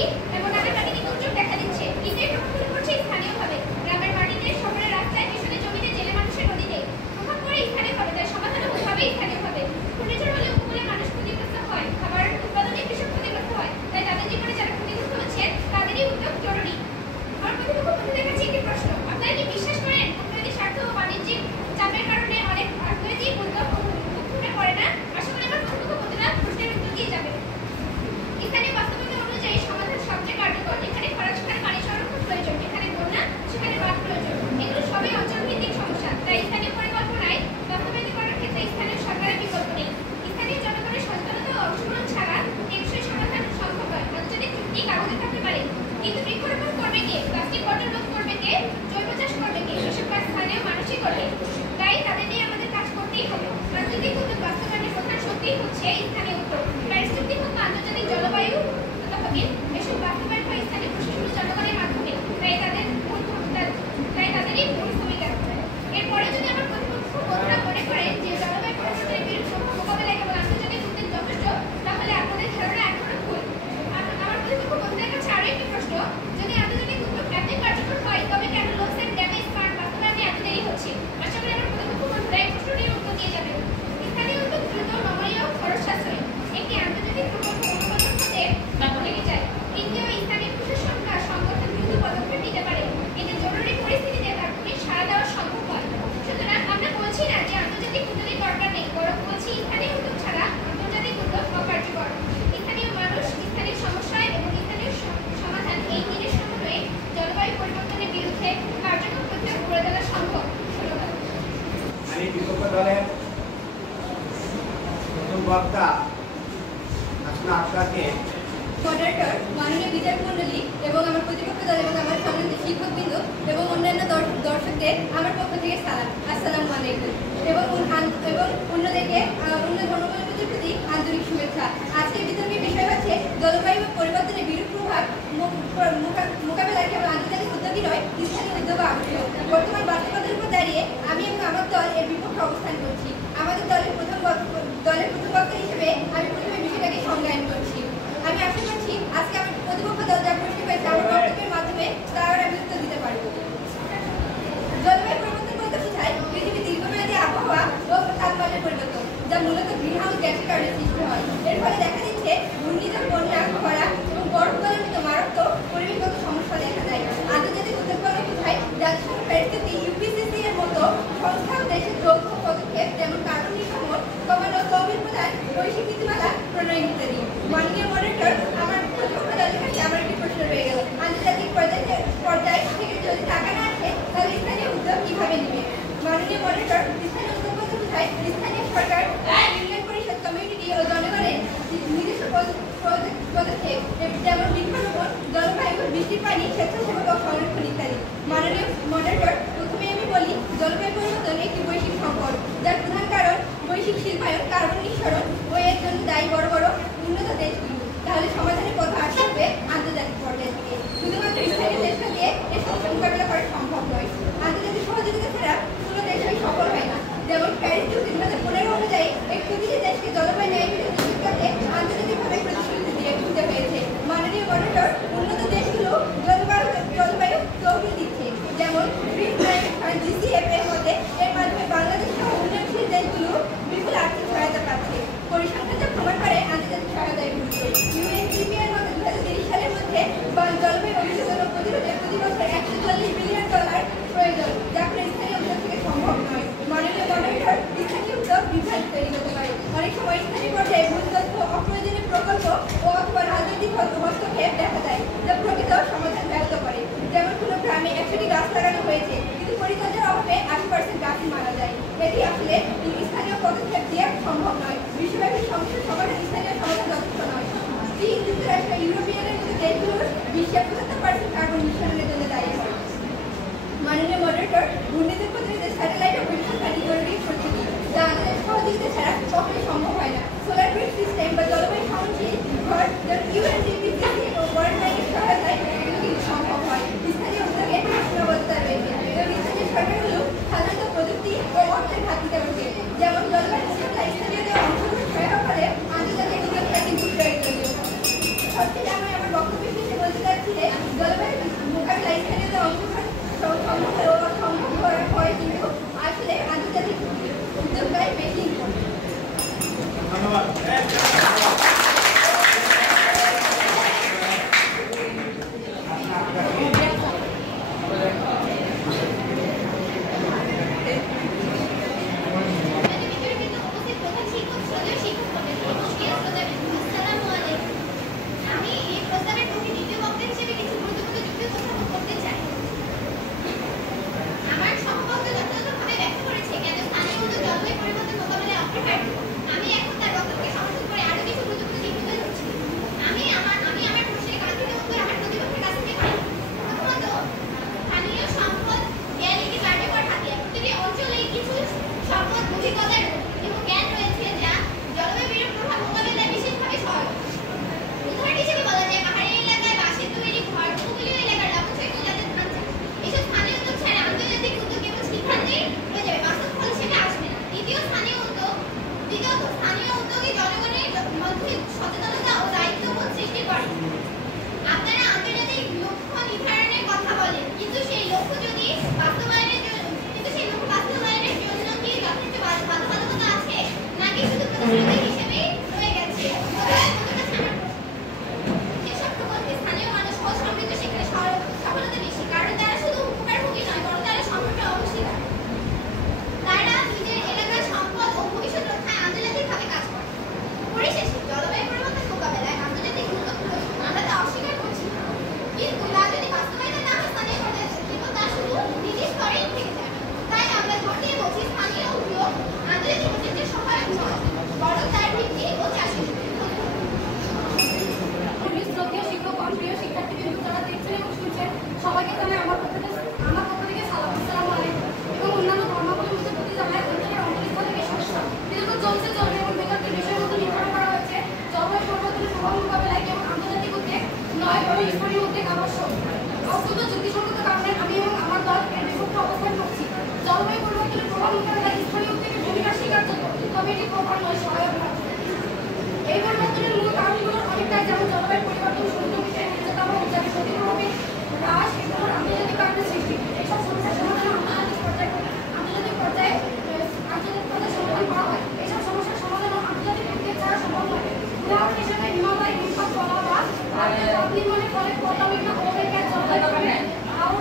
মাটি এবং নানা প্রাকৃতিক দুর্যোগ দেখা দিচ্ছে। কিন্তু এর প্রভাব পড়ছে স্থানীয়ভাবে, গ্রামের মাটিতে, শহরের রাস্তায়, মিশনের জমিতে, জেলে মানুষের নদীতে। প্রভাব পড়ে স্থানীয়ভাবে, তাই সমাধান হবে স্থানীয়ভাবে। ঘূর্ণিঝড় হলে উপকূলে মানুষ ক্ষতিগ্রস্ত হয়, খাবার উৎপাদনে কৃষক ক্ষতিগ্রস্ত হয়, তাই তাদের জীবনে যারা ক্ষতিগ্রস্ত হচ্ছে তাদেরই উদ্যোগ জরুরি। আমার প্রতিপক্ষ বন্ধুদের কাছে একটি প্রশ্ন, আপনারা কি বিশ্বাস করেন কূটনৈতিক স্বার্থ ও বাণিজ্যিক চাপের কারণে অনেক অর্থনৈতিক উদ্যোগ উঠে পড়ে না? আশা করি আমার প্রতিপক্ষ বন্ধুরা প্রশ্নের উত্তর দিয়ে যাবে। স্থানীয় বাস্তবতা অনুযায়ী সমাধান সবচেয়ে কার্যকর। এখানে খরা, সেখানে পানি সংরক্ষণ প্রয়োজন, এখানে বন্যা, সেখানে বাঁধ প্রয়োজন। এগুলো সবই অঞ্চলভিত্তিক সমস্যা, তাই স্থানীয় পরিকল্পনায় বাস্তবায়িত করার ক্ষেত্রে স্থানীয় সরকারের বিকল্প নেই। স্থানীয় জনগণের সচেতনতা ও অংশগ্রহণ ছাড়া টেকসই সমাধান সম্ভব নয়। আন্তর্জাতিক চুক্তি কাগজে থাকতে পারে, কিন্তু বৃক্ষরোপণ করবে কে, প্লাস্টিক বর্জন রোধ করবে কে, জৈব চাষ করবে কে, এসব কাজ স্থানীয় মানুষই করবে। তাই তাদের নিয়ে আমাদের কাজ করতেই হবে। আন্তর্জাতিক উদ্যোগ বাস্তবায়নের প্রধান শক্তি হচ্ছে স্থানীয় উদ্যোগ। প্যারিস চুক্তি হোক বা আন্তর্জাতিক জলবায়ু তহবিল, এসব বাস্তবায়ন হয় স্থানীয় প্রশাসন ও জনগণের মাধ্যমে। তাই তাদেরই মূল ভূমিকা। এরপরে যদি আমার প্রতিপক্ষ বন্ধুরা মনে করেন যে জলবায়ু পরিবর্তনের বিরুদ্ধে মোকাবেলায় কেবল আন্তর্জাতিক উদ্যোগ যথেষ্ট, তাহলে আপনাদের ধারণা এখনো ভুল। আমার প্রতিপক্ষ বন্ধুদের কাছে আরো একটি প্রশ্ন, যদি আন্তর্জাতিক উদ্যোগ এতই কার্যকর হয় তবে কেন লোকস এন্ড ড্যামেজ ফান্ড বাস্তবায়নে এত দেরি হচ্ছে? আশা করি আমার প্রতিপক্ষ বন্ধুরা এই প্রশ্নটির উত্তর দিয়ে যাবেন। স্থানীয় উদ্যোগ দ্রুত, নমনীয়, খরচ সাশ্রয়ী। একটি আন্তর্জাতিক প্রকল্প অনুমোদন হতে লেগে যায়, কিন্তু স্থানীয় প্রশাসনরা সংগঠন দ্রুত পদক্ষেপ নিতে পারে। এতে জরুরি পরিস্থিতিতে তাৎক্ষণিক সাড়া দেওয়া সম্ভব হয়। সুতরাং আমরা বলছি না যে আন্তর্জাতিক উদ্যোগের দরকার নেই, বরং বলছি স্থানীয় উদ্যোগ ছাড়া আন্তর্জাতিক উদ্যোগ অকার্যকর। স্থানীয় মানুষ, স্থানীয় সমস্যা এবং স্থানীয় সমাধান, এই তিনের সমন্বয়ে জলবায়ু পরিবর্তনের বিরুদ্ধে কার্যকর প্রত্যয় গড়ে তোলা সম্ভব। ধন্যবাদ। আমি বিপক্ষ দলের প্রথম বক্তা আসলে আপনাকে মডারেটর, মাননীয় বিচারমণ্ডলী এবং আমার প্রতিপক্ষ দল এবং আমার সম্মানিত শিক্ষকবৃন্দ এবং অন্যান্য দর্শকদের আমার পক্ষ থেকে সালাম, আসসালামু আলাইকুম, এবং অন্যদেরকে অন্য ধর্মাবলম্বীদের প্রতি আন্তরিক শুভেচ্ছা। আজকের বিতর্কের বিষয় হচ্ছে জলবায়ু পরিবর্তনের বিরূপ প্রভাব মোকাবেলায় কেবল আন্তর্জাতিক উদ্যোগই নয়, স্থানীয় উদ্যোগ আবশ্যক। বর্তমান বাস্তবতার উপর দাঁড়িয়ে আমি এবং আমার দল এর বিপক্ষে অবস্থান করছি। আমাদের দলের প্রথম বক্তা হিসেবে আমি প্রথমে বিষয়টাকে সংজ্ঞায়ন করছি। আমি আশা করছি আজকে আমার প্রতিপক্ষ দল যা প্রশ্ন পেয়েছে আমার বক্তব্যের মাধ্যমে তার আমি উত্তর দিতে পারব। জলবায়ু পরিবর্তন বলতে বোঝায় পৃথিবীর দীর্ঘমেয়াদী আবহাওয়া ও তাপমাত্রার পরিবর্তন, যা মূলত গ্রিনহাউস গ্যাসের কারণে সৃষ্টি হয়। এর ফলে দেখা দিচ্ছে ঘূর্ণিঝড়, বন্যা, খরা এবং বরফগলনের মতো মারাত্মক পরিবেশগত সমস্যা দেখা যায়। আন্তর্জাতিক উদ্যোগ বলতে বোঝায় জাতিসংঘ প্যারিস চুক্তি, ইউপিসিসি এর মতো সংস্থা ও দেশের যৌথ পদক্ষেপ, যেমন কার্বন নির্গমন কমানো, তহবিল প্রদান, বৈশ্বিক নীতিমালা প্রণয়ন ইত্যাদি। মাননীয় মডারেটর, আমার প্রতিপক্ষ দলের কাছে আমার একটি প্রশ্ন রয়ে গেল, আন্তর্জাতিক পর্যায় থেকে যদি টাকা না আসে তাহলে স্থানীয় উদ্যোগ কিভাবে নেবে? মাননীয় মডারেটর, স্থানীয় উদ্যোগ বলতে বোঝায় স্থানীয় সরকার, ইউনিয়ন পরিষদ, কমিউনিটি ও জনগণের নিজস্ব পদক্ষেপ, যেমন বৃক্ষরোপণ, জলবায়ু, বৃষ্টির পানি, স্বেচ্ছাসেবক ও সংরক্ষণ ইত্যাদি। মাননীয় মডারেটর, প্রথমে আমি বলি জলবায়ু পরিবর্তন একটি বৈশ্বিক সংকট, যার প্রধান কারণ বৈশ্বিক শিল্পায়ন, কার্বন নিঃসরণ ও এর জন্য দায়ী বড় বড় উন্নত দেশগুলো। তাহলে সমাধানের কথা আসবে আন্তর্জাতিক পর্যায়ে থেকে। শুধুমাত্র স্থানীয় দেশকে দিয়ে এর সমস্যা মোকাবিলা করা সম্ভব নয়। আন্তর্জাতিক সহযোগিতা ছাড়া কোনো দেশই সফল হয় না। যেমন প্যারিস চুক্তি 2015 অনুযায়ী প্রতিটি দেশকে জলবায়ু ন্যায় বিচার করতে আন্তর্জাতিকভাবে প্রতিশ্রুতি দিতে হয়েছে। মাননীয় মডারেটর, উন্নত দেশগুলো জলবায়ু তহবিল দিচ্ছে, যেমন গ্রিন ক্লাইমেট ফান্ড, GCF এর মধ্যে। এর মাধ্যমে বাংলাদেশ সহ উন্নয়নশীল দেশগুলো বিপুল আর্থিক সহায়তা পাচ্ছে। পরিসংখ্যান যা প্রমাণ করে আন্তর্জাতিক সহায়তায় গুরুত্ব। UNDP এর মধ্যে 2030 সালের মধ্যে জলবায়ু অভিযোজন প্রতিরোধে প্রতি বছর $140 বিলিয়ন প্রয়োজন, যা কোনো স্থানীয় উদ্যোগ থেকে সম্ভব নয়। মাননীয় মডারেটর, স্থানীয় উদ্যোগ বিভ্রান্তি তৈরি হতে পারে। অনেক সময় স্থানীয় পর্যায়ে ভুল তথ্য, অপ্রয়োজনীয় প্রকল্প ও অথবা রাজনৈতিক হস্তক্ষেপ দেখা যায়, যা প্রকৃত সমাধান ব্যাহত করে। যেমন কোনো গ্রামে 100টি গাছ লাগানো হয়েছে, কিন্তু পরিচর্যার অভাবে 80% গাছই মারা যায়। এটি আসলে স্থানীয় পদক্ষেপ দিয়ে সম্ভব নয়। বিশ্বব্যাপী সমস্যার সমাধান স্থানীয় সমাধান যথেষ্ট নয়। চীন, যুক্তরাষ্ট্র, ইউরোপিয়ানের মতো দেশগুলোর বিশ্বের 75% কার্বন নিঃসরণের জন্য দায়ী হয়। মাননীয় মডারেটর, ঘূর্ণিঝড় প্রতিরোধে স্যাটেলাইট ও পরিসংখ্যানই জরুরি প্রস্তুতি, যা আমাদের সহযোগিতা ছাড়া কখনোই সম্ভব হয় না। সোলার গ্রিড সিস্টেম বা জলবায়ু সহনশীল ঘর, যেমন UNDP ও ওয়ার্ল্ড ব্যাংকের সহায়তায় এগুলো কিন্তু সম্ভব হয়। স্থানীয় উদ্যোগে সীমাবদ্ধতা রয়েছে এবং স্থানীয় সরকারগুলো সাধারণত প্রযুক্তি ও অর্থের ঘাটতিতে রয়েছে। যেমন জলবায়ু মোকাবিলায় স্থানীয়দের অংশগ্রহণ সহায়তা করে আন্তর্জাতিক উদ্যোগটা কিন্তু প্রয়োজনীয়। সবচেয়ে আমি আমার বক্তব্য শেষে বলতে চাচ্ছি যে জলবায়ু মোকাবিলায় স্থানীয়দের অংশগ্রহণ সম্ভব হয়, কিন্তু আসলে আন্তর্জাতিক উদ্যোগটাই বেশি ধন্যবাদ। আমি এই প্রস্তাবের প্রতি দ্বিতীয় বক্তা হিসেবে কিছু গুরুত্বপূর্ণ যুক্তি উপস্থাপন করতে চাই। আমার সম্পর্ক যথাযথভাবে ব্যাখ্যা করেছে কেন স্থানীয় উদ্যোগ জলবায়ু পরিবর্তন মোকাবিলায় অপরিহার্য। আমি এখন তার বক্তব্যকে সমর্থন করে আরো কিছু গুরুত্বপূর্ণ দিক তুলে ধরছি। আমি আমার প্রশ্নের কাঙ্ক্ষিত উত্তর আমার প্রতিপক্ষের কাছ থেকে পাই। প্রথমত, স্থানীয় সম্পদ রিয়ালিটি কার্যকর থাকে। প্রতিটি অঞ্চলেই কিছু সম্পদ, অভিজ্ঞতা এবং জ্ঞান রয়েছে যা জলবায়ু বিরূপ প্রভাব মোকাবিলায় বিশেষভাবে সহায়ক। উদাহরণ হিসেবে বলা যায় পাহাড়ি এলাকায় বাঁশের তৈরি ঘর, উপকূলীয় এলাকার লাভচ্ছয় এবং জাতের ধান চাষ। এসব স্থানীয় উদ্যোগ ছাড়া আন্তর্জাতিক উদ্যোগ কেবল সিদ্ধান্তেই হয়ে যাবে, বাস্তব ফল সেটা আসবে না। দ্বিতীয়ত, স্থানীয় উদ্যোগই জনগণের মধ্যে সচেতনতা ও দায়িত্ববোধ সৃষ্টি করে। আপনারা আন্তর্জাতিক লক্ষ্য নির্ধারণের কথা বলেন, কিন্তু সেই লক্ষ্য বাস্তবায়নের জন্য কি যথেষ্ট বাধ্যবাধকতা আছে, নাকি শুধু প্রতিশ্রুতি হিসেবেই রয়ে গেছে? যেসব প্রকল্পে স্থানীয় মানুষ ও সমৃদ্ধ, সেখানে সফলতা বেশি, কারণ তারা শুধু উপকারভোগী নয়, বরং তারা সম্পর্কে অংশীদার। তারা নিজের এলাকার সম্পদ ও ভবিষ্যৎ রক্ষায় আন্তর্জাতিকভাবে কাজ করে। পরিশেষে, জলবায়ু পরিবর্তন মোকাবেলায় আন্তর্জাতিক উদ্যোগগুলো আমরা তা অস্বীকার করছি না, কিন্তু তা যদি বাস্তবায়িত না হয় স্থানীয় পর্যায়ে কিন্তু তা শুধু নিজের স্তরেই থেকে যায়। তাই আমরা জোর দিয়ে বলছি, স্থানীয় উদ্যোগ আন্তর্জাতিক উদ্যোগের সহায়ক নয়, বরং তার ভিত্তি ও চাষী। শ্রদ্ধেয় শিক্ষকগণ, প্রিয় শিক্ষার্থীবৃন্দ যারা দেখছেন এবং শুনছেন, সবাইকে জানাই আমার পক্ষ থেকে সালাম, আসসালামু আলাইকুম। এবং অন্যান্য ধর্মাবলীর মধ্যে প্রতি জানায় অঞ্চলের অন্তরিস্থ থেকে শুভেচ্ছা। বিতর্ক চলবে এবং বিতর্কের বিষয়ের মধ্যে নির্ধারণ করা হয়েছে জলবায়ু পরিবর্তনের প্রভাব মোকাবেলায় কেবল আন্তর্জাতিক উদ্যোগ নয়, বরং স্থানীয় উদ্যোগ আবশ্যক। অত্যন্ত যুক্তিসঙ্গত কারণে আমি এবং আমার দল এর বিপক্ষে অবস্থান করছি। জলবায়ু পরিবর্তনের প্রভাব মোকাবেলায় স্থানীয় উদ্যোগের ভূমিকা স্বীকার্যযোগ্য, তবে এটি প্রভাব নয়, সহায়ক নয়। এই পরিবর্তনের মূল কারণগুলোর অনেকটাই, যেমন জলবায়ু পরিবর্তন, সমুদ্র বিষয়ে নির্যাতন এবং জাতির প্রতিক্রমণে হ্রাস এবং আন্তর্জাতিক কারণে সৃষ্টি। এইসব সমস্যার সমাধান আন্তর্জাতিক পর্যায়ে সমাধান করা হয়। এইসব সমস্যার সমাধান আন্তর্জাতিক উদ্যোগ ছাড়া সম্ভব নয়। উদাহরণ হিসেবে হিমালয় হিমপাত বলা বা নির্মাণের ফলে পর্যালোচনা ওভারক্যাচ জলবায়ু কারণে হাওড়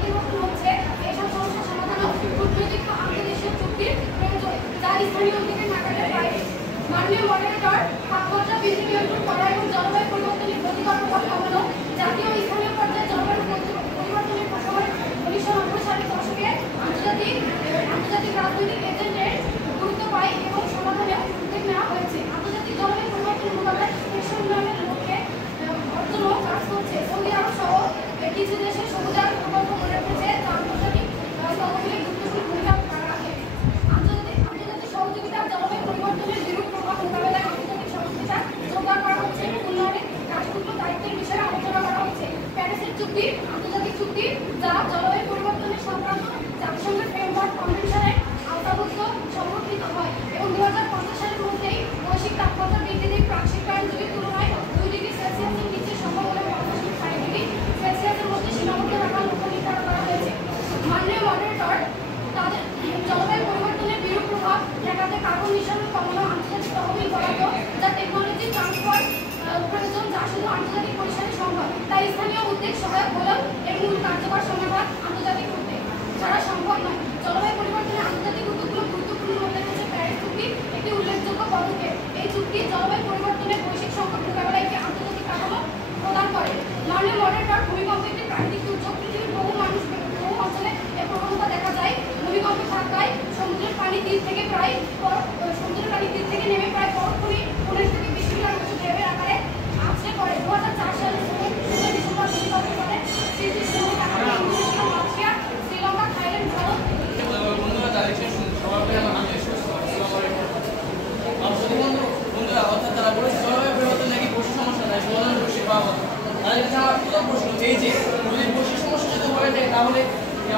পরিবর্তন হচ্ছে। এইসব সমস্যার সমাধানও কূটনৈতিক আন্তর্দেশীয় চুক্তির প্রয়োজন, যা স্থানীয় উদ্যোগের নাগালের বাইরে। মাননীয় মডারেটর, তাপমাত্রা বৃদ্ধি নিয়ন্ত্রণ করা এবং জলবায়ু পরিবর্তনের প্রতিকূল প্রভাব কমানো জাতীয় ও স্থানীয় পর্যায়ে জলবায়ু পরিবর্তনের প্রসঙ্গে 1990 সালের দশকে আন্তর্জাতিক রাজনৈতিক এজেন্ডের গুরুত্ব পায় এবং সমাধানে উদ্যোগ নেওয়া হয়েছে। আন্তর্জাতিক জলবায়ু পরিবর্তনের মোকাবিলায় বিশ্ব উন্নয়নের লক্ষ্যে অর্জনও কাজ করছে। সৌদি আরব সহ কিছু দেশে সবুজায়ন প্রকল্প গড়ে উঠেছে, যা আন্তর্জাতিক তহবিলে গুরুত্বপূর্ণ ভূমিকা রাখে। আন্তর্জাতিক সহযোগিতা জলবায়ু পরিবর্তনের বিরূপ প্রভাব মোকাবেলায় আন্তর্জাতিক সহযোগিতা জোরদার করা হচ্ছে এবং উন্নয়নের কাজগুলো দায়িত্বের বিষয়ে আলোচনা করা হচ্ছে। প্যারিসের চুক্তি, আন্তর্জাতিক চুক্তি যা জলবায়ু পরিবর্তনের সংক্রান্ত জাতিসংঘের ফ্রেমওয়ার্ক কনভেনশনের আওতাভুক্ত সংরক্ষিত হয় এবং 2050 সালের মধ্যেই বৈশ্বিক তাপমাত্রা বৃদ্ধিতে প্রাক-শিল্পায়ন যুগের তুলনায় 2 ডিগ্রি সেলসিয়াসের নিচে সম্ভব হলে 50 ডিগ্রি সেলসিয়াসের মধ্যে সীমাবদ্ধ রাখার লক্ষ্য নির্ধারণ করা হয়েছে। মাননীয় মডারেটর, তাদের জলবায়ু পরিবর্তনের বিরূপ প্রভাব ঠেকাতে কার্বন নিঃসরণ কমানো আন্তর্জাতিক তহবিল বরাদ্দ, যা টেকনোলজি ট্রান্সফার প্রয়োজন, যা শুধু আন্তর্জাতিক পরিসরে সম্ভব। তাই স্থানীয় উদ্যোগ সহায়ক হলেও এর মূল কার্যকর সমাধান আন্তর্জাতিক উদ্যোগ ছাড়া সম্ভব নয়। জলবায়ু পরিবর্তনের আন্তর্জাতিক উদ্যোগগুলো গুরুত্বপূর্ণ মধ্যে রয়েছে প্যারিস চুক্তি, একটি উল্লেখযোগ্য পদক্ষেপ। এই চুক্তি জলবায়ু পরিবর্তনের বৈশ্বিক সংকট মোকাবেলায় একটি আন্তর্জাতিক কাঠামো প্রদান করে। মাননীয় মডারেটর, ভূমিকম্প একটি প্রাকৃতিক দুর্যোগ। পৃথিবীর বহু অঞ্চলে এর প্রবণতা দেখা যায়। ভূমিকম্প ধাক্কায় সমুদ্রের পানির দিক থেকে নেমে প্রায় পরক্ষণে 15 থেকে 20 মিটার উঁচু ঢেউয়ের আকারে আছড়ে পড়ে। 2004 সালে ডিসেম্বর ভূমিকম্পের ফলে Indonesia, Malaysia, Sri Lanka, Thailand, Bharat. বন্ধুরা, অর্থাৎ তারা বলেছে জলবায়ু পরিবর্তন নাকি বৈশ্বিক সমস্যা নয়, সমাধান বৈশ্বিক পাওয়া কথা। তাদের কাছে আমার প্রথম প্রশ্ন এই যে যদি বৈশ্বিক সমস্যা যদি হয়ে যায়, তাহলে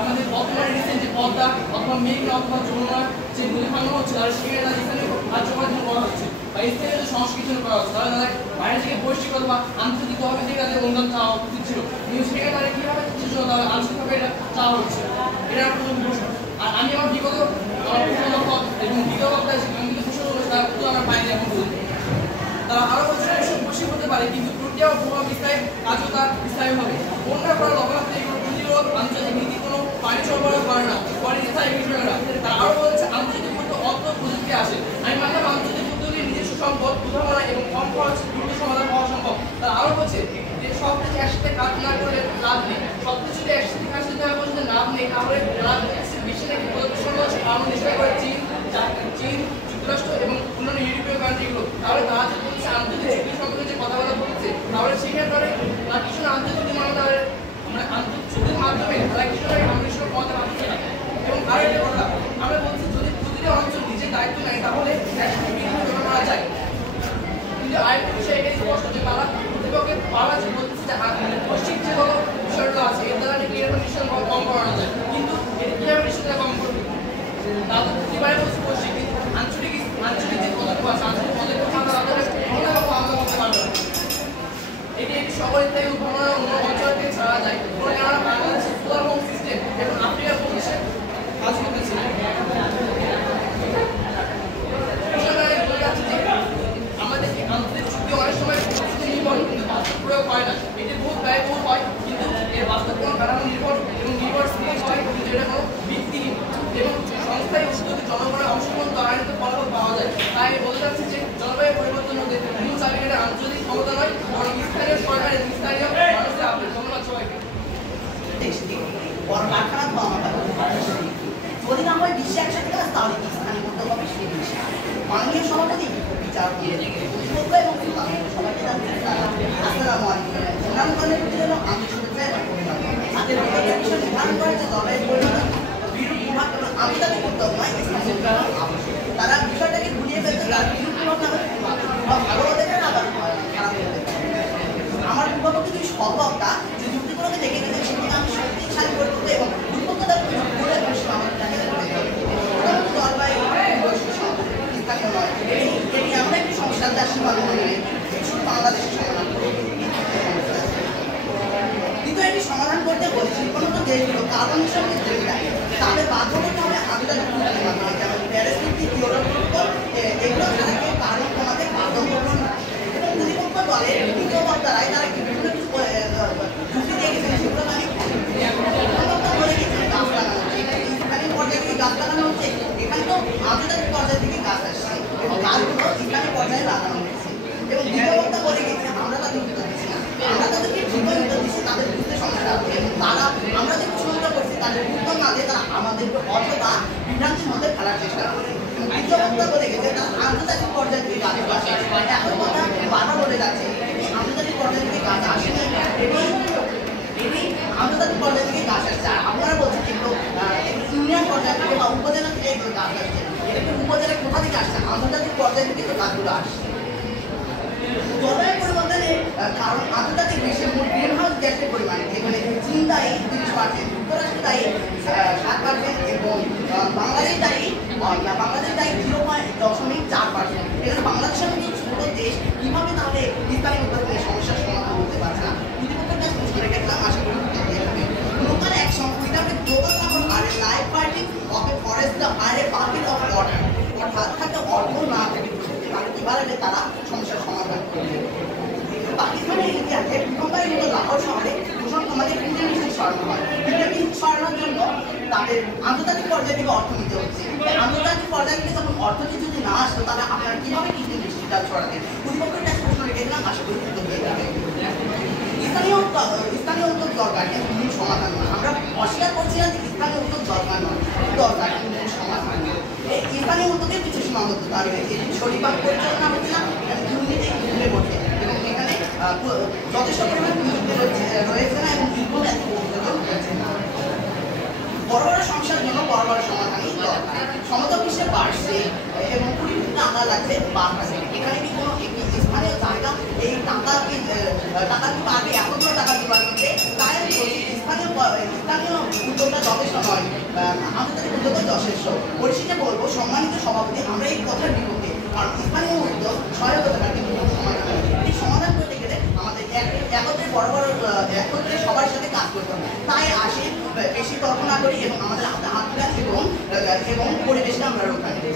আমাদের বর্তমানে রিসেন্ট যে পদ্মা অথবা মেঘনা অথবা যমুনা যে নদী ভাঙন হচ্ছে, তারা সেখানে রাজস্থানে কার্যকর বলা হচ্ছে। বা স্থানীয় যে সংস্কৃতি করা হচ্ছে, তাহলে তাদের বাইরে থেকে বৈশ্বিকতা বা আন্তর্জাতিকভাবে থেকে তাদের অনুদান চাওয়া উচিত ছিল, কিন্তু সেখানে তারা কীভাবে ছিল তাহলে আংশিকভাবে এটা চাওয়া হচ্ছে, এটা আমার প্রথম প্রশ্ন। আর আমি আমার বিগত এবং বিগত তারা কিন্তু আমার বাইরে এখন বলতে তারা আরও বছর বৈশ্বিক হতে পারে, কিন্তু প্রক্রিয়া ও প্রভাব বিস্তারে কাজও তার স্থায়ী হবে। বন্যা করা লবণাক্ত এগুলো প্রতিরোধ আন্তর্জাতিক নীতি কোনো পানি সরবরাহ করে না, পরে স্থায়ী বিষয়রা। তারা আরও বলেছে আন্তর্জাতিক মধ্যে অর্থ প্রযুক্তি আসে। আমি মানলাম আন্তর্জাতিক উদ্যোগের নিজস্ব সম্পদ উদ্ভাবনা এবং কম খরচ দ্রুত সমাধান হওয়া সম্ভব। তারা আরও বলছে যে সব কিছু একসাথে কাজ না করলে লাভ নেই, সব কিছু যদি একসাথে কাজ করতে হবে বলছে লাভ নেই, তাহলে লাভ বিশ্বে নাকি প্রযুক্তি হিসেবে করে চীন, যুক্তরাষ্ট্র এবং অন্যান্য ইউরোপীয় কান্ট্রিগুলো। তাহলে তারা যে বলছে আন্তর্জাতিক চুক্তি সম্পর্কে যে কথাবার্তা বলছে, তাহলে সেক্ষেত্রে তারা কিছু আন্তর্জাতিক মানে তাদের আমরা আন্তর্জাতিক চুক্তির মাধ্যমে তারা কিছু আমাদের সঙ্গে কথা পাচ্ছে না। এবং আরো একটা কথা আমরা বলছি যদি প্রতিটি অঞ্চল নিজের দায়িত্ব নেয় তাহলে একসাথে বিভিন্ন জমা করা যায়, কিন্তু আরেকটা বিষয় এটাই স্পষ্ট যে তারা প্রতিপক্ষের পাড়া যে বলছে যে পশ্চিম যে কোনো বিষয়গুলো আছে এর দ্বারা নাকি এরকম নিঃসরণ কম করানো যায়, কিন্তু কীভাবে নিঃসরণটা কম করবে তাদের প্রতিবারে বলছে পশ্চিম আঞ্চলিক যে পদক্ষেপ আছে আঞ্চলিক পদক্ষেপ আমরা করতে পারবো না। এটি সকলের থেকে উদ্ভাবনা অন্য অঞ্চল থেকে ছাড়া যায়, ফলে আমরা বাংলাদেশের সোলার হোম সিস্টেম এবং আফ্রিকার পরিবেশে কাজ করতেছি। আমাদের আন্তর্জাতিক চুক্তি অনেক সময় নির্ভর কিন্তু বাস্তব প্রয়োগ হয় না, এটি বহুত ব্যয়বহুল হয়, কিন্তু এর বাস্তব কোনো কারণ নির্ভর এবং নির্ভরশীল হয়, কিন্তু এটা কোনো ভিত্তিহীন এবং সংস্থায় উদ্যোগে জনগণের অংশগ্রহণ ত্বরান্বিত ফলাফল পাওয়া যায়। তাই বলতে চাচ্ছি যে জলবায়ু পরিবর্তন হতে মূল চাবিকাঠি আঞ্চলিক ক্ষমতা নয়, বরং স্থানীয় সরকার এবং স্থানীয় মানুষের আপনি। ধন্যবাদ সবাইকে। যদি না হয় বিশ্বে একসাথে কাজ তাহলে কি স্থানীয় করতে হবে সেই জিনিসটা মাননীয় সভাপতি বিচার এবং সবাইকে আসসালামু আলাইকুম। প্রধানমন্ত্রীর প্রতি জন্য আমি শুভেচ্ছা এবং অভিনন্দন। তাদের বিভাগের বিষয় নির্ধারণ করে যে জলবায়ু পরিবর্তন বিরূপ প্রভাব এবং আমিদানি করতে নয়, তারা বিষয়টাকে ঘুরিয়ে ফেলতে তার বিরূপ প্রভাব না হলে ভালো হতে পারে আবার খারাপ হতে পারে। আমার বিভাগকে যদি সর্বতা যে যুক্তিগুলোকে দেখে গেছে সেগুলো আমি শক্তিশালী করে তুলতে এবং দুর্ভোগতা করে বসে আমার জলবায়ু স্থানীয় নয়, এটি এমন একটি সমস্যা যার সীমান্ত নেই, শুধু বাংলাদেশের সমাধান করে। কিন্তু এটি সমাধান করতে হলে শিল্পোন্নত দেশগুলো কার্বন মিশনকে তৈরি রাখে, তাদের বাধ্য করতে হবে আন্তর্জাতিক চুক্তির মাধ্যমে, যেমন প্যারিস চুক্তি, কিয়োটো প্রটোকল, এগুলো তাদেরকে কার্বন কমাতে বাধ্য করবে না। এবং প্রতিপক্ষ দলের দ্বিতীয় বক্তারাই তারা বিভিন্ন কিছু যুক্তি দিয়ে গেছেন, সেগুলো আমি বলে গেছেন গাছ লাগানো হচ্ছে, স্থানীয় পর্যায়ে থেকে গাছ লাগানো হচ্ছে, এখানে তো আন্তর্জাতিক পর্যায়ে থেকে গাছ আসছে এবং গাছগুলো স্থানীয় পর্যায়ে লাগানো হচ্ছে। এবং দ্বিতীয় বক্তা বলে গেছে আমরা তাদের উত্তর দিচ্ছি না, আমরা তাদেরকে ঠিকই উত্তর দিচ্ছি, তাদের বুঝতে সমস্যা আছে এবং তারা আমরা যে প্রশ্নটা করছি তাদের উত্তর না দিয়ে তারা আমাদেরকে অথবা বিভ্রান্তির মধ্যে ফেলার চেষ্টা করে। দ্বিতীয় বক্তা বলে গেছে তারা আন্তর্জাতিক পর্যায়ে থেকে গাছ আসে, এত কথা বাধা বলে যাচ্ছে আন্তর্জাতিক পর্যায়ে থেকে গাছ আসেনি, এটি আন্তর্জাতিক পর্যায়ে থেকে গাছ আসছে। আর আপনারা বলছেন এগুলো ইউনিয়ন পর্যায়ে থেকে বা উপজেলা থেকে এগুলো গাছ আসছে, এটা উপজেলা কোথা থেকে আসছে? আন্তর্জাতিক পর্যায়ে থেকে তো গাছগুলো আসছে। জলবায়ু পরিবর্তনের কারণ আন্তর্জাতিক বিশ্বের মোট গ্রিন হাউস গ্যাসের পরিমাণ, যেখানে চীন দায়ী 30%, যুক্তরাষ্ট্র দায়ী 7% এবং বাংলাদেশ দায়ী 0.4%। এখানে বাংলাদেশের মতো ছোট দেশ কীভাবে তাহলে স্থানীয় উদ্যোগের সমস্যার সমাধান করতে পারছে না? প্রতিপক্ষের কাছে প্রশ্ন রেখেছিলাম, আশা করি উত্তর দিয়ে যাবে। Local action without a global carbon আর a life parting of a forest আর এ বাকেট অফ ওয়াটার। অর্থাৎ থাকে অর্থ না থাকে কিভাবে তারা সমস্যার সমাধান করবে। পাকিস্তানের ইতিহাসে প্রথমবার কিন্তু লাহোর শহরে দূষণ কমাতে ইন্টারন্যাশনাল সরানো হয়। ইন্টারন্যাশনাল সরানোর জন্য তাদের আন্তর্জাতিক পর্যায়ে থেকে অর্থ নিতে হচ্ছে। আন্তর্জাতিক পর্যায়ে থেকে যখন অর্থটি যদি না আসতো তাহলে আপনারা কীভাবে ইন্টারন্যাশনাল ছড়াতেন? প্রতিপক্ষের কাছে প্রশ্ন রেখেছিলাম, আশা করি উত্তর দিয়ে যাবে। স্থানীয় উদ্যোগ দরকার কিন্তু মূল সমাধান নয়। আমরা অস্বীকার করছি না যে স্থানীয় উদ্যোগ দরকার নয়, দরকার কিন্তু মূল সমাধান নয়। স্থানীয় উদ্যোগের কিছু সীমাবদ্ধতা রয়েছে, শরীরভাগ পরিচালনা হচ্ছে না, দুর্নীতি ঘুরে পড়ছে এবং এখানে যথেষ্ট পরিমাণ নিযুক্তি রয়েছে না এবং দীর্ঘমেয়াদী হচ্ছে না। বড় বড় সমস্যার জন্য বড় বড় সমাধানই দরকার। সমতল বিশ্বে বাড়ছে এবং 20 টাকা লাগছে 12%। এখানে কি কোনো একটি স্থানীয় জায়গা এই টাকা কি পারবে এতগুলো টাকা দিবার মধ্যে? তাই স্থানীয় উদ্যোগটা যথেষ্ট নয়, আন্তর্জাতিক উদ্যোগও যথেষ্ট। পরিশেষে বলবো সম্মানিত সভাপতি, আমরা এই কথার বিপক্ষে কারণ স্থানীয় উদ্যোগ সহায়তা থাকার কিন্তু কোনো সমাধান নেই। এই সমাধান করতে গেলে আমাদের একত্রে বড় বড় একত্রে সবার সাথে কাজ করতে হবে। তাই আসি বেশি তর্ক না করি এবং আমাদের হাতে হাত মিলান এবং পরিবেশকে আমরা রক্ষা করি।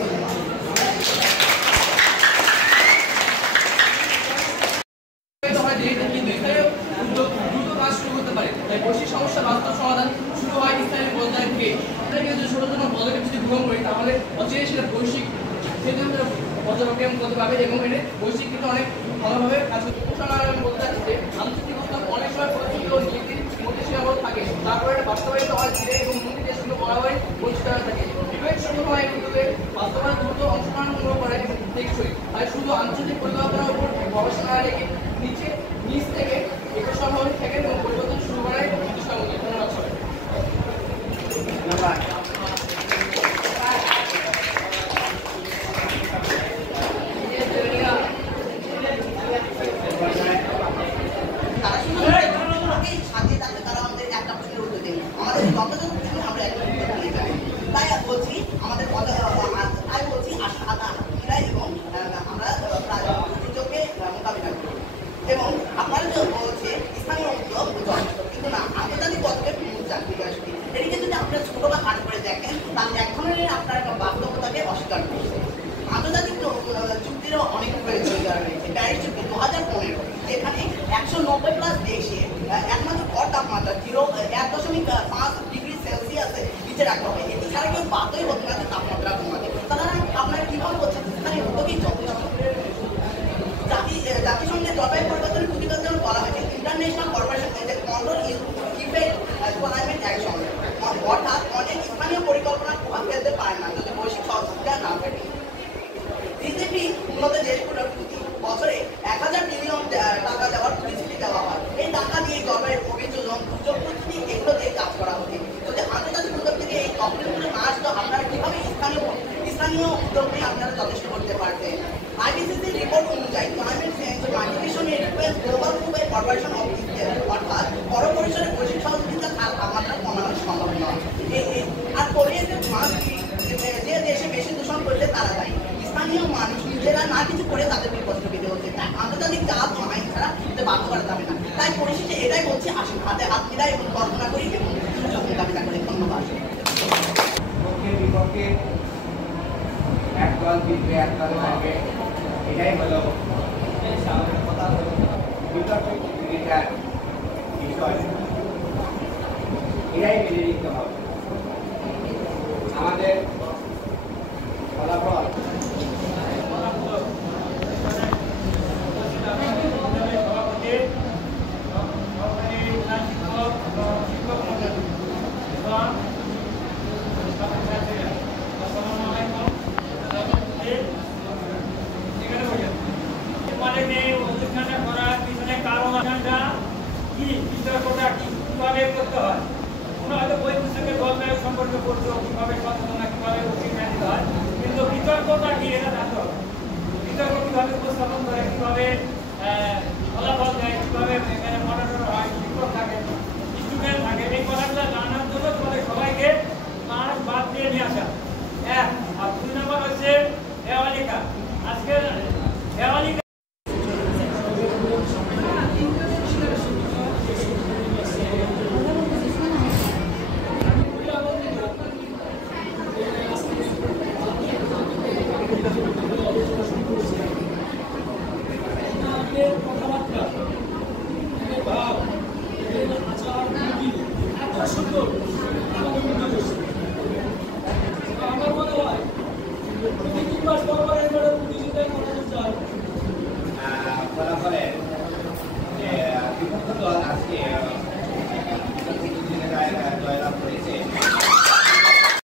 বৈশ্বিক সমস্যা বাস্তব সমাধান শুরু হয় স্থানীয় পর্যায় থেকে। ছোট ছোট পদক্ষেপ যদি গ্রহণ করি তাহলে অচিরে সেটা বৈশ্বিক পর্যবেক্ষণ করতে পারবে এবং এটা বৈশ্বিক কিন্তু অনেক ভালোভাবে কাজ করতে আমি বলতে চাচ্ছি যে আন্তর্জাতিক উদ্যোগ অনেক সময় পরিচিত নীতির মধ্যে সীমাবদ্ধ থাকে, তারপরে এটা বাস্তবায়িত হয় ধীরে এবং উন্নতি দেশগুলো বরাবরই বঞ্চিত হয়ে থাকে। বিবেক সময় এই উদ্যোগে বাস্তবায়ন দ্রুত অংশগ্রহণ করে এবং টেকসই। তাই শুধু আন্তর্জাতিক পরিকল্পনার উপর ভরসা না রেখে নিচ থেকে একটু সহজ থেকে এবং পরিবর্তন শুরু করাই বিষয়। ধন্যবাদ সবাই। ধন্যবাদ। তারা শুধু সাজিয়ে থাকলে তারা আমাদের একটা প্রশ্নের উত্তর দেবে, আমাদের যতজন প্রশ্ন আমরা একটা উত্তর দিয়ে যাই। তাই বলছি আমাদের তাই বলছি এবং আমরা সুযোগকে মোকাবিলা করি এবং আপনারা যে বলছে স্থানীয় উদ্যোগ যথেষ্ট, কিন্তু না আন্তর্জাতিক পদক্ষেপ আসবে। এটিকে যদি আপনারা ছোট বা হাট করে দেখেন তাহলে এক ধরনের আপনার বাস্তবতাকে অস্বীকার করছে। আন্তর্জাতিক চুক্তিরও অনেক প্রয়োজন রয়েছে। প্যারিস চুক্তি 2015, যেখানে 190+ দেশে একমাত্র গড় তাপমাত্রা 1.5 ডিগ্রি সেলসিয়াসে নিচে রাখতে হবে। এটি ছাড়া কেউ বাধ্যই হতে না তাপমাত্রা কমাতে। তাহলে আপনারা কিভাবে বলছেন স্থানীয় উদ্যোগই যথেষ্ট? জাতিসংঘের জলবায়ু পরিবর্তনের প্রতিবেদন বলা হয়েছে international corporation control effect climate action, অর্থাৎ অনেক স্থানীয় পরিকল্পনা প্রভাব ফেলতে পারে না যদি বৈশ্বিক সহযোগিতা না থাকে। বিজেপি উন্নত দেশগুলোর প্রতি বছরে 1000 বিলিয়ন টাকা দেওয়ার প্রতিশ্রুতি দেওয়া হয়। এই টাকা দিয়ে জলবায়ু অভিযোজন দুর্যোগ প্রতিনিধি এগুলোতে কাজ করা হচ্ছে। যদি আন্তর্জাতিক উদ্যোগ থেকে এই তহবিলগুলো না আসতো আপনারা কিভাবে স্থানীয় উদ্যোগ নিয়ে আপনারা যথেষ্ট করতে পারতেন? আইপিসিসির রিপোর্ট অনুযায়ী climate change multinational request global গ্রুপের কর্পোরেশন অফ ইন্ডিয়া, অর্থাৎ বড় পরিসরে বৈশ্বিক সহযোগিতা তাপমাত্রা কমানো সম্ভব নয়। আর পরিবেশের যে দেশে বেশি দূষণ করছে তারা দায়ী। স্থানীয় মানুষ নিজেরা না কিছু করে তাদেরকে কষ্ট পেতে হচ্ছে। তাই আন্তর্জাতিক জাত ও আইন ছাড়া বাধ্য করা যাবে না। তাই পরিশেষে এটাই বলছি, আসুন হাতে হাত মিলাই এবং কল্পনা করি এবং সুযোগ মোকাবিলা করি। ধন্যবাদ। পক্ষে বিপক্ষে একদল জিতবে একদল হারবে, এটাই হলো বিতর্ক প্রতিযোগিতার বিষয়। এটাই মেনে নিতে হবে। আমাদের ফলাফল অনুষ্ঠানটা করার পিছনে কারণ কি বিতর্কটা কিভাবে করতে হয়। কোনো হয়তো বই পুস্তকের জলবায়ু সম্পর্কে পড়তো, কিভাবে সচেতনা কিভাবে শিক্ষা দিতে হয়, কিন্তু বিতর্কটা কি এটা জানতে হবে। বিতর্ক কিভাবে উপস্থাপন করে, কিভাবে ফলাফল দেয়, কিভাবে এখানে মডারেটর হয়,